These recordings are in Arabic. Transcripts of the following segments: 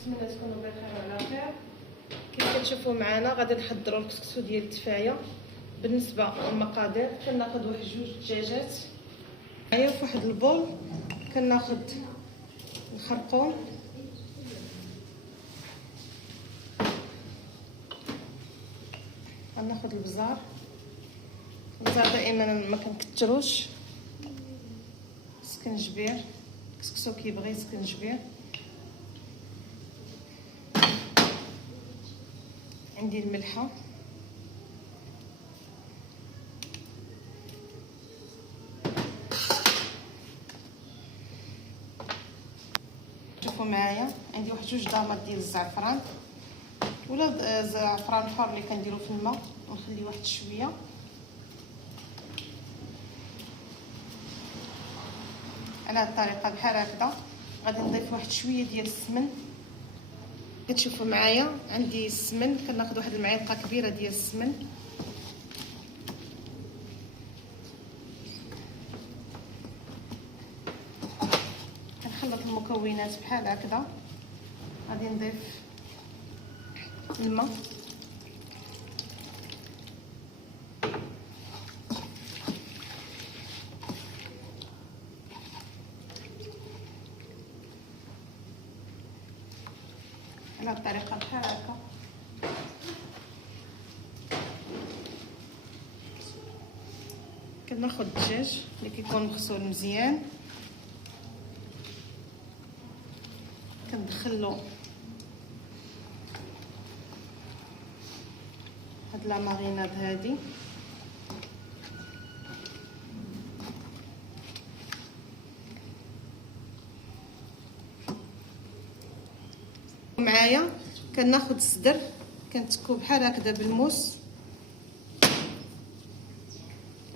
نتمنى تكونوا بخير وعلى خير. كيف كتشوفوا معنا غادي نحضروا الكسكسو ديال التفايه. بالنسبه للمقادير كناخذ واحد 2 دجاجات. هيا في واحد البول كناخذ الخرقوم، غناخذ البزار دائما ما كنكثروش، سكنجبير، كسكسو كيبغي سكنجبير، عندي الملحه، شوفوا معايا عندي واحد 2 ضامات ديال الزعفران ولا زعفران حار اللي كنديرو في الماء ونخلي واحد شويه. على هاد الطريقه بحال هكذا غادي نضيف واحد شويه ديال السمن. كتشوفوا معايا عندي السمن، كناخذ واحد المعلقه كبيره ديال السمن، كنخلط المكونات بحال هكذا. غادي نضيف الماء، على الطريقه بحال هكا. كناخذ الدجاج اللي كيكون مغسول مزيان، كندخلو هاد لا ماريناد هادي، معايا كناخذ الصدر كنتكو بحال هكذا بالموس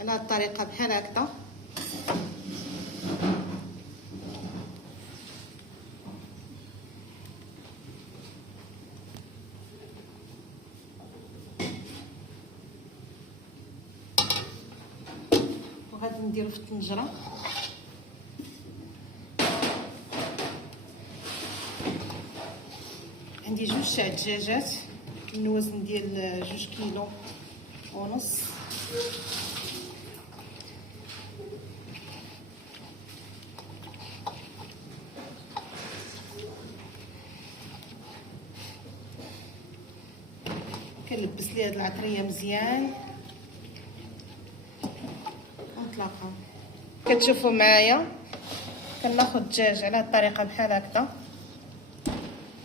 على هاد الطريقه بحال هكذا. وغادي نديرو في الطنجره. عندي 2 شاع دجاجات، الوزن ديال 2 كيلو ونص. كنلبس ليه هاد العطريه مزيان ونطلقها. كتشوفوا معايا كناخذ الدجاج على هاد الطريقه بحال هكذا،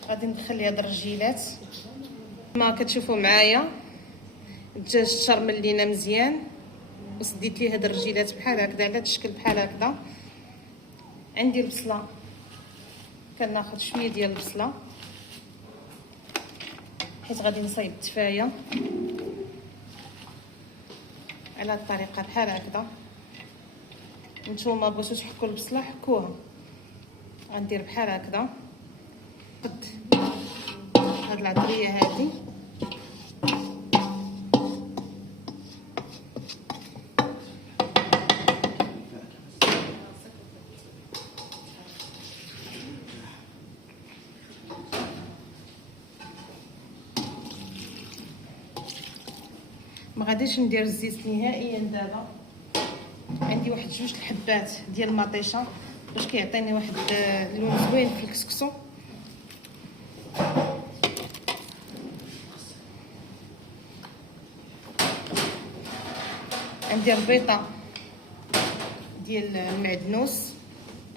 غادي ندخل ليه هاد الرجيلات. كما كتشوفوا معايا الدجاج تشرمل لينا مزيان وسديت ليه هاد الرجيلات بحال هكذا على هاد الشكل بحال هكذا. عندي البصله، كناخذ شويه ديال البصله حيت غادي نصايب التفايه على هاد الطريقه بحال هكذا. نتوما بغيتو تحكوا البصله حكوها، غندير بحال هكذا. قد هاد العطريه هادي ما غاديش ندير الزيت نهائيا. دابا عندي واحد 2 الحبات ديال المطيشه باش كيعطيني واحد اللون زوين في الكسكسو. عندي ربيطه ديال المعدنوس،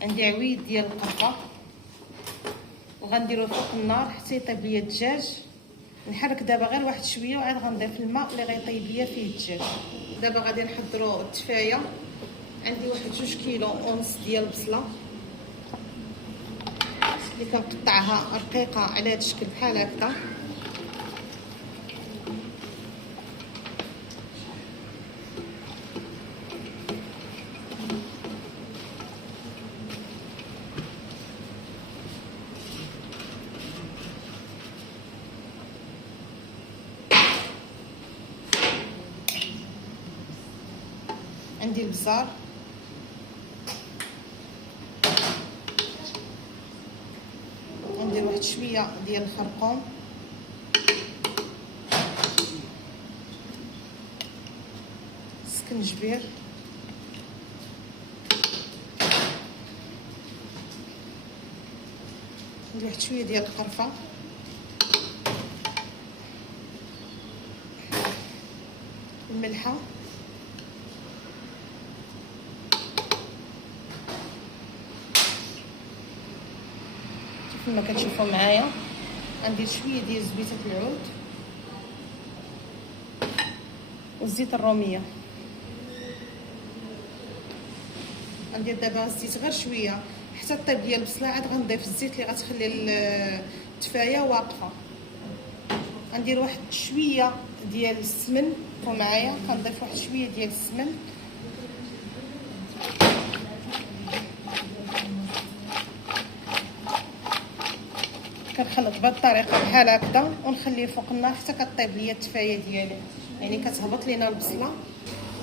عندي عويد ديال القرفه، وغنديرو فوق النار حتى يطيب ليا الدجاج. نحرك دابا غير واحد شويه وعاد غنضيف الماء اللي غيطيب ليا فيه الدجاج. دابا غادي نحضروا التفايه. عندي واحد 2 كيلو ونص ديال البصله اللي كنقطعها رقيقه على هذا الشكل بحال هكذا. عندي البزار، ندير واحد شويه شويه ديال الخرقوم، سكنجبير، ندير واحد شويه ديال القرفه، الملحه، كما كتشوفوا معايا غندير شويه ديال زبيته العود والزيت الروميه. غندير دابا الزيت غير شويه حتى طيب ديال البصله، عاد غنضيف الزيت اللي غتخلي التفايه واقفه. غندير واحد شويه ديال السمن معايا، كنضيف واحد شويه ديال السمن، كنخلط بهذه الطريقه بحال هكذا ونخليه فوق النار حتى كطيب ليا التفايه ديالي، يعني كتهبط لينا البصله.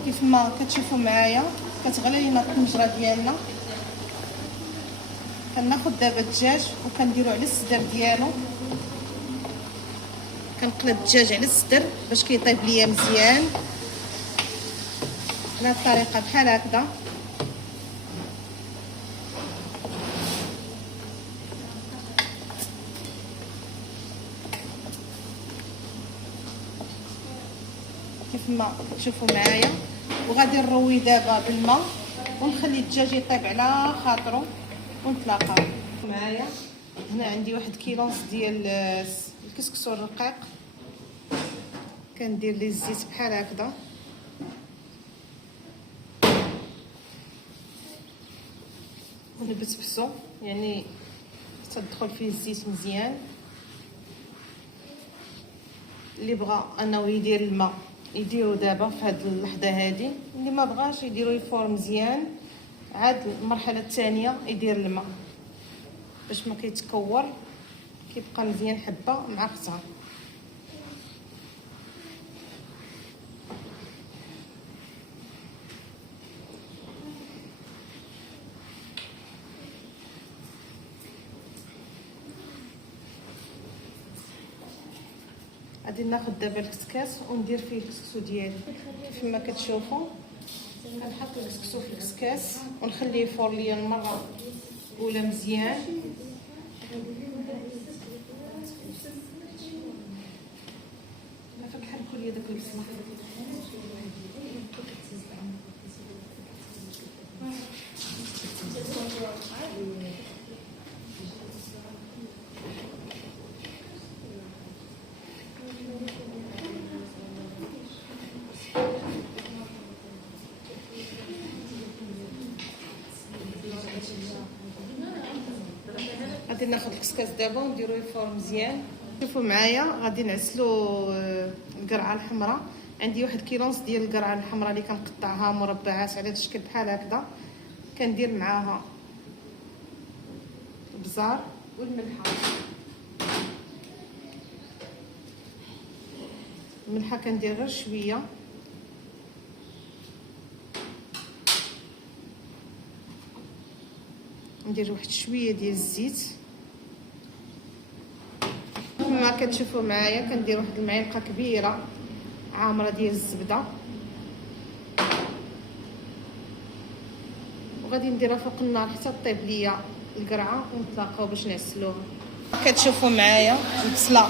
كيف ما كتشوفوا معايا كتغلي لينا الطنجره ديالنا. كناخذ دابا الدجاج وكنديرو على الصدر ديالو، كنقلب الدجاج على الصدر باش كيطيب ليا مزيان بهذه الطريقه بحال هكذا. كيف ما تشوفوا معايا، وغادي نروي دابا بالماء ونخلي الدجاج يطيب على خاطرو ونتلاقاو. معايا هنا عندي واحد كيلونس ديال الكسكسو الرقيق، كندير ليه الزيت بحال هكذا، ونبسبسو يعني تدخل فيه الزيت مزيان. اللي بغى انه يدير الماء يديروا دابا في هذه اللحظه هذه، اللي ما بغاش يديروا يفور مزيان، عاد المرحله الثانيه يدير الماء باش ما كيتكور، كيبقى مزيان حبه مع اختها. غادي ناخذ دابا الكسكاس وندير فيه الكسكسو ديالي. كيفما كتشوفوا كنحط الكسكسو في الكسكاس ونخليه يفور ليا المره الاولى مزيان. كنحركوا ليا داك البصله غادي ناخذ الكسكاس دابا ونديرو يفور مزيان. شوفوا معايا غادي نعسلو القرعه الحمراء. عندي واحد كيلونس ديال القرعه الحمراء اللي كنقطعها مربعات على الشكل بحال هكذا، كندير معاها البزار والملحه. الملحه كندير غير شويه، ندير واحد شويه ديال الزيت. كما كتشوفوا معايا كندير واحد المعلقه كبيره عامره ديال الزبده، وغادي نديرها فوق النار حتى طيب ليا القرعه ونتلاقاو باش نعسلوها. كتشوفوا معايا البصله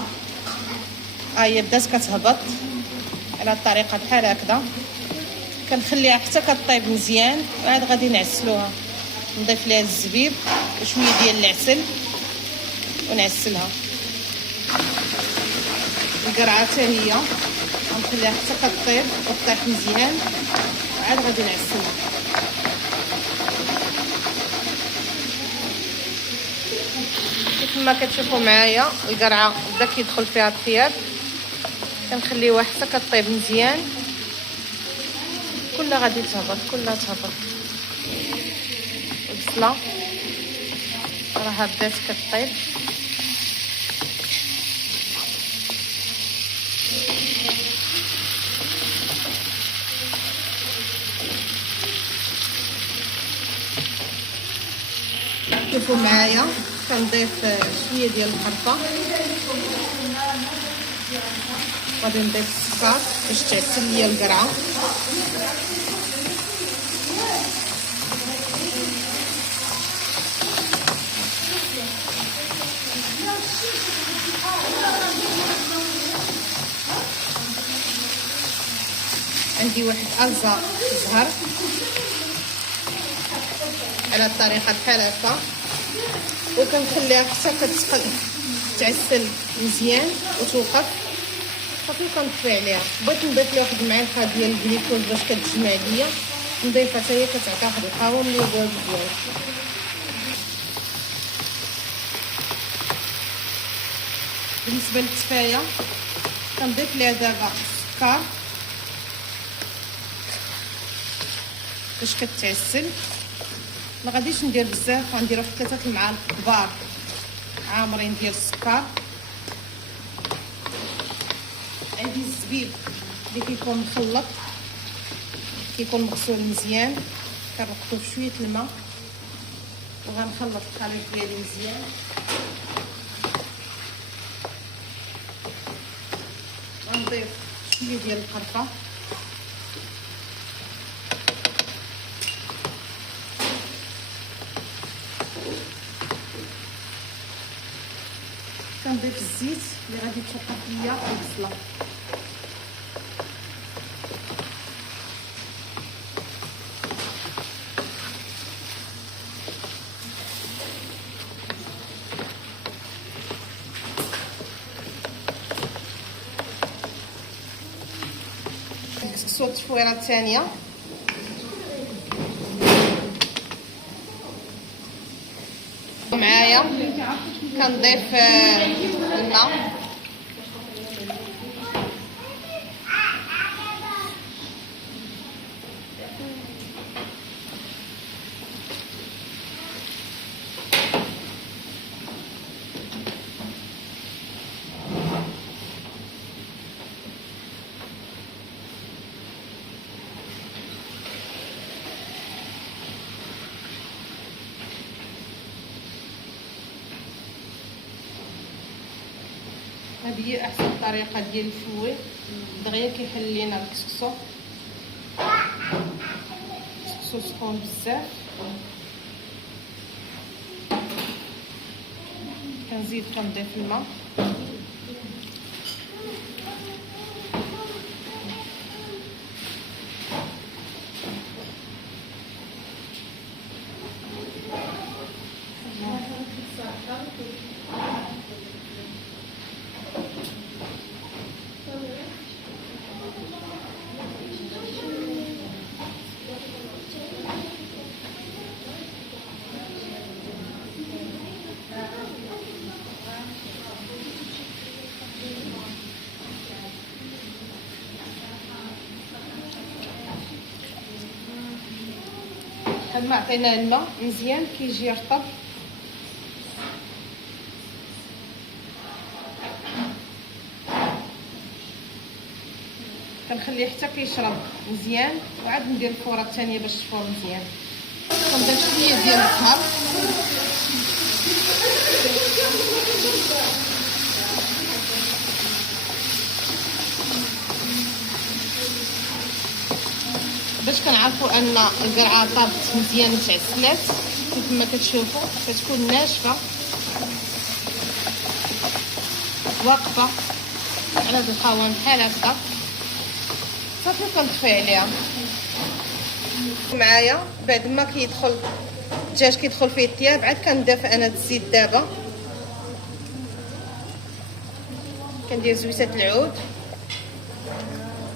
هي بدات كتهبط على الطريقه بحال هكذا، كنخليها حتى كطيب مزيان وعاد غادي نعسلوها. نضيف ليها الزبيب وشويه ديال العسل ونعسلها. القرعه حتى هي غنخليها حتى كطيب وطيح مزيان وعاد غادي نعسلها. كما كتشوفوا معايا القرعه بدا كيدخل فيها الطياب، كنخليوها حتى كطيب مزيان، كلها غادي تهبط كلها تهبط. البصله راها بدات كطيب. شوفوا معايا كنضيف شويه ديال القرفه، غادي نضيف السكر باش تعسل ليا القرعه. عندي واحد ألزا زهر على الطريقه بحال هكا، وكنخليها حتى كتسخن تعسل مزيان وتوقف صافي. كنطفي عليها. بغيت نضيف لها واحد المعلقه ديال الجليكوز باش كتجمع ليا، نضيفها حتى هي كتعطي واحد القوام اللي هو مزيان. بالنسبه للتفايه كنضيف ليها دابا السكر باش كتعسل. ما غاديش ندير بزاف، غندير واحد 3 المعالق كبار عامرين ديال السكر. عندي الزبيب اللي كيكون مخلط، كيكون مغسول مزيان، كنرقدو بشويه الماء وغنخلط الخليط ديالي مزيان. غنضيف شويه ديال القرفه، كنضيف الزيت اللي غادي تشقق ليا البصله. الكسكسو التفويره الثانيه معايا، كنضيف الماء، هذه هي احسن طريقه ديال الفوي، دغيا كيحل لينا الكسكسو. الكسكسو سخون بزاف، كنزيد كنضيف الماء، بعد ما عطيناه الماء مزيان كيجي رطب. كنخليه حتى كيشرب مزيان، وعاد ندير الفوره الثانيه باش تفور مزيان. كنضيف شويه ديال الزهر، باش كنعرفوا ان القرعه طابت مزيان وتعسلات. كيف ما كتشوفوا كتكون ناشفه واقفه على هذا القوام بحال هكا. صافي كنطفي عليها. معايا بعد ما كيدخل الدجاج كيدخل فيه الطياب، عاد كندير انا الزيت. دابا كندير زويته العود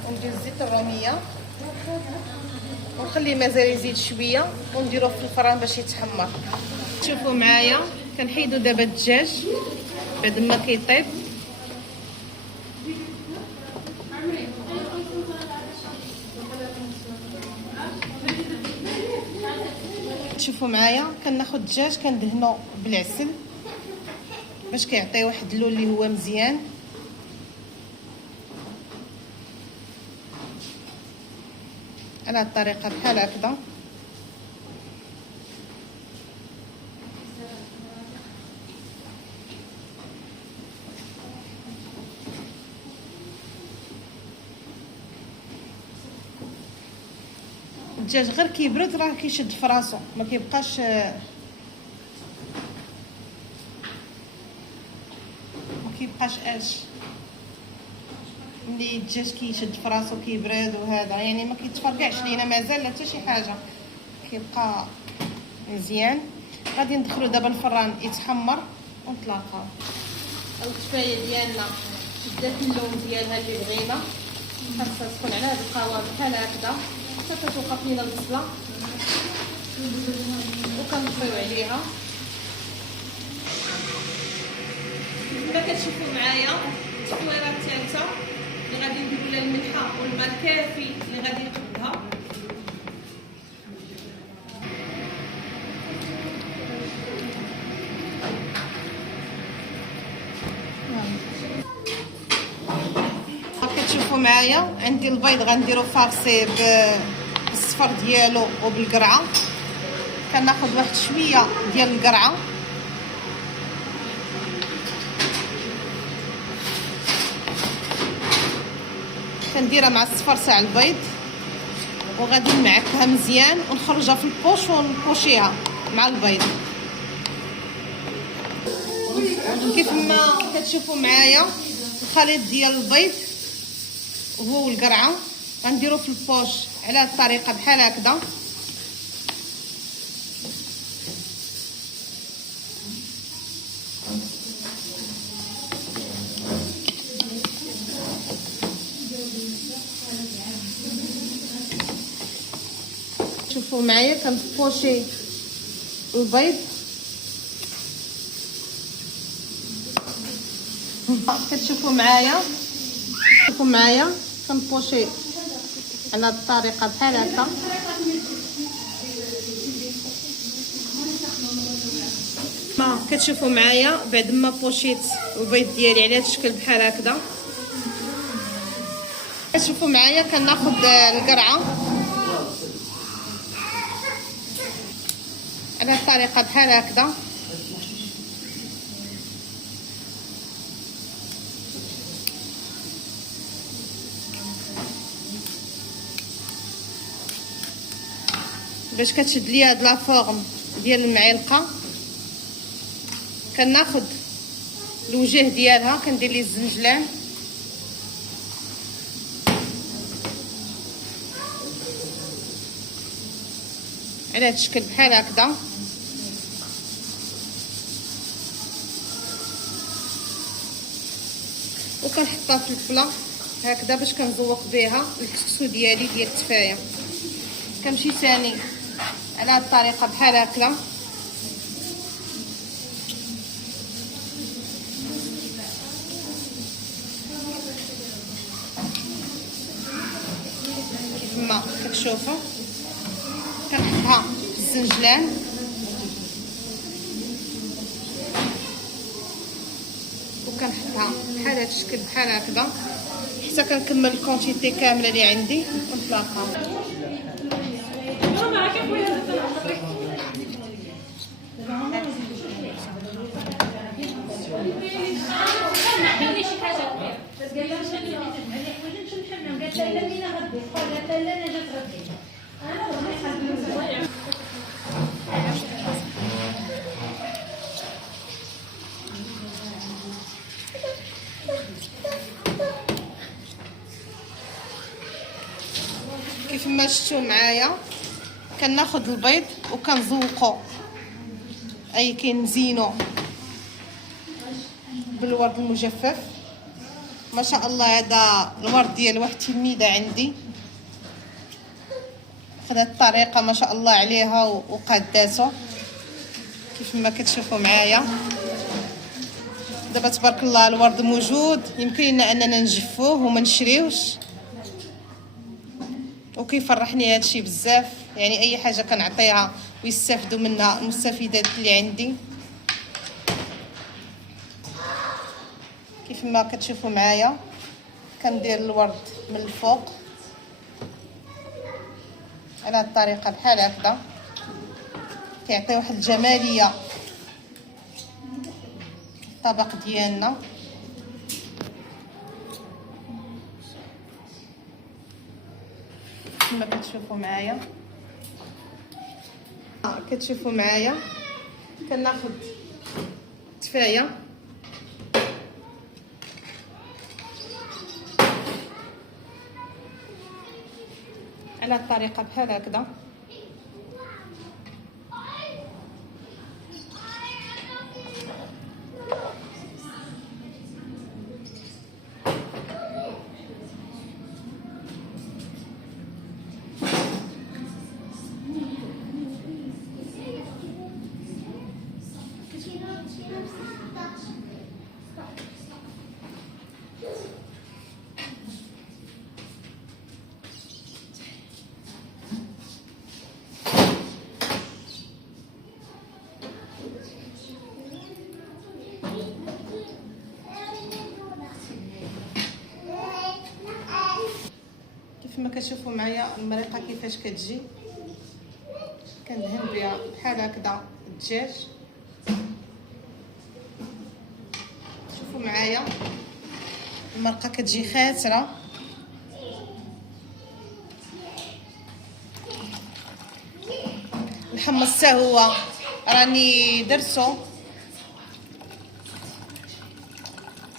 وندير الزيت الروميه ونخليه مازال يزيد شويه ونديروه في الفران باش يتحمر. شوفوا معايا كنحيدو دابا الدجاج بعد ما كيطيب. شوفوا معايا كناخذ الدجاج كندهنو بالعسل باش كيعطي واحد اللون اللي هو مزيان. على هاد الطريقه بحال هكذا. الدجاج غير كيبرد راه كيشد في راسو، ما كيبقاش اش ملي الدجاج كيشد في راسو كيبرد وهذا، يعني ما كيتفرقعش لينا مازال لا حتى شي حاجه، كيبقى مزيان. غادي ندخلو دابا الفران يتحمر ونطلقها. الكفايه ديالنا شدات اللون ديالها اللي بغينا، خاصها تكون على هذا القوام بحال هكذا حتى كتوقف لينا البصله، وكنطفيو عليها. كما كتشوفوا معايا التحويره الثالثه اللي غادي نديروا لها الملحه والماء الكافي اللي غادي يقبلها. كتشوفوا معايا عندي البيض غنديرو فارسي بالصفر ديالو وبالقرعه. كناخذ واحد شويه ديال القرعه كنديرها مع الصفر تاع البيض، وغادي نمعكها مزيان ونخرجها في البوش ونبوشيها مع البيض. كيف ما كتشوفوا معايا الخليط ديال البيض هو والقرعه غنديرو في البوش على هذه الطريقه بحال هكذا. شوفوا معايا كنبوشي البيض، كتشوفوا معايا كنبوشي على هذه الطريقه بحال هكا. ما كتشوفوا معايا بعد ما بوشيت البيض ديالي على هذا الشكل بحال هكذا. كتشوفوا معايا كناخذ القرعه على هذه الطريقه بحال هكذا. باش كتشد ليا هاد لا فورم ديال المعلقه. كناخذ الوجه ديالها كندير ليه الزنجلان على هاد الشكل بحال هكذا. وكنحطها في الفلا هكذا باش كنزوق بها الكسكسو ديالي ديال التفايه. كنمشي ثاني على هاد الطريقه بحال هكذا. كيف ما كتشوفوا كنحطها في الزنجلان وكنحطها بحال هاد الشكل بحال هكذا حتى كنكمل الكونتيتي كامله اللي عندي ونطلقها. كيف ما شفتوا معايا كناخذ البيض وكنزوقو، اي كنزينو بالورد المجفف. ما شاء الله هذا الورد ديال واحد التلميذه عندي خدات الطريقه ما شاء الله عليها وقاداتو كيف ما كتشوفوا معايا. دابا تبارك الله الورد موجود، يمكن لنا اننا نجفوه وما نشريوش، وكيفرحني هادشي بزاف. يعني اي حاجه كنعطيها ويستافدوا منها المستفيدات اللي عندي. كيف ما كتشوفوا معايا كندير الورد من الفوق على هاد الطريقه بحال هكذا، كيعطي واحد الجماليه الطبق ديالنا. كما كتشوفوا معايا كتشوفوا معايا كناخد تفايه على الطريقه بحال هكذا. كما كتشوفوا معايا المريقه كيفاش كتجي، كندهن بها بحال هكذا الدجاج. شوفوا معايا المرقه كتجي خاسره. الحمص حتى هو راني درسو،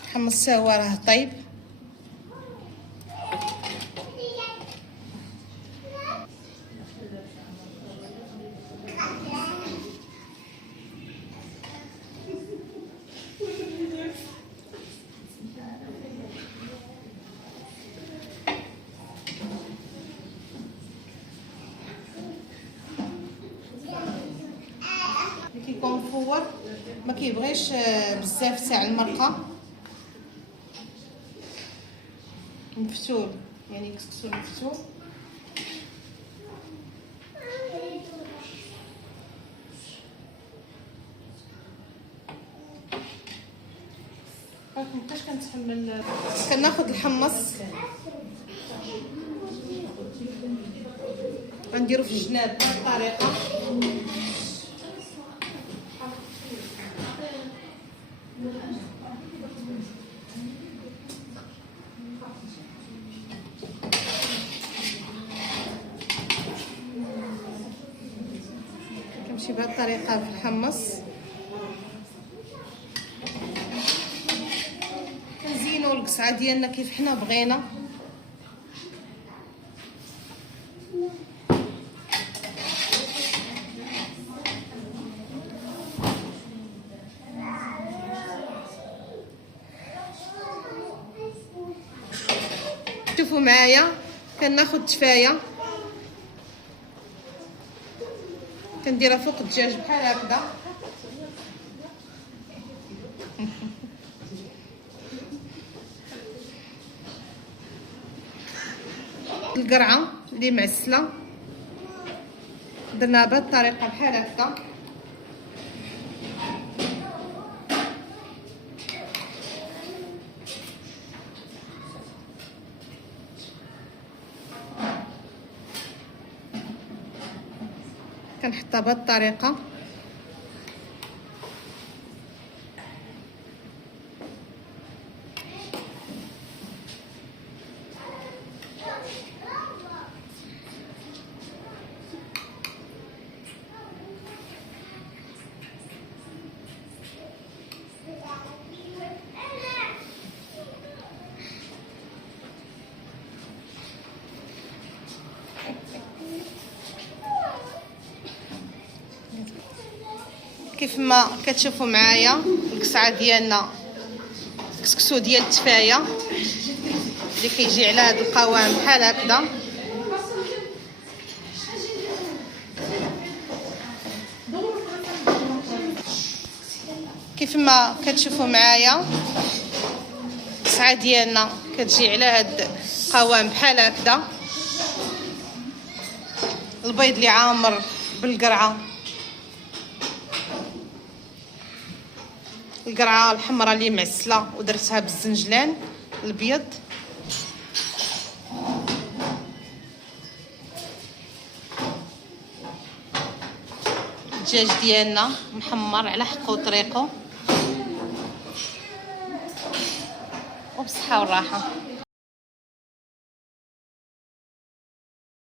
الحمص حتى هو راه طيب. كيكون مفور ما كيبغيش بزاف تاع المرقه، مفتول يعني كسكسو مفتول. مابقاش كنتحمل. كناخذ الحمص غنديرو في الجناب بهذه الطريقه. كنمشي بهذه الطريقه في الحمص، كنزينو القصعه ديالنا كيف حنا بغينا. شوفوا معايا كناخد تفايه كنديرها فوق الدجاج بحال هكذا. القرعه اللي معسله درناها بهذه الطريقه بحال هكذا. كنحطها بهذه الطريقه. كيف ما كتشوفوا معايا القصعه ديالنا الكسكسو ديال التفايه اللي كيجي على هذا القوام بحال هكذا. كيف ما كتشوفوا معايا القصعه ديالنا كتجي على هذا القوام بحال هكذا. البيض اللي عامر بالقرعه، القرعه الحمراء اللي معسله ودرتها بالزنجلان الابيض. الدجاج ديالنا محمر على حقه وطريقه، وبصحه والراحه.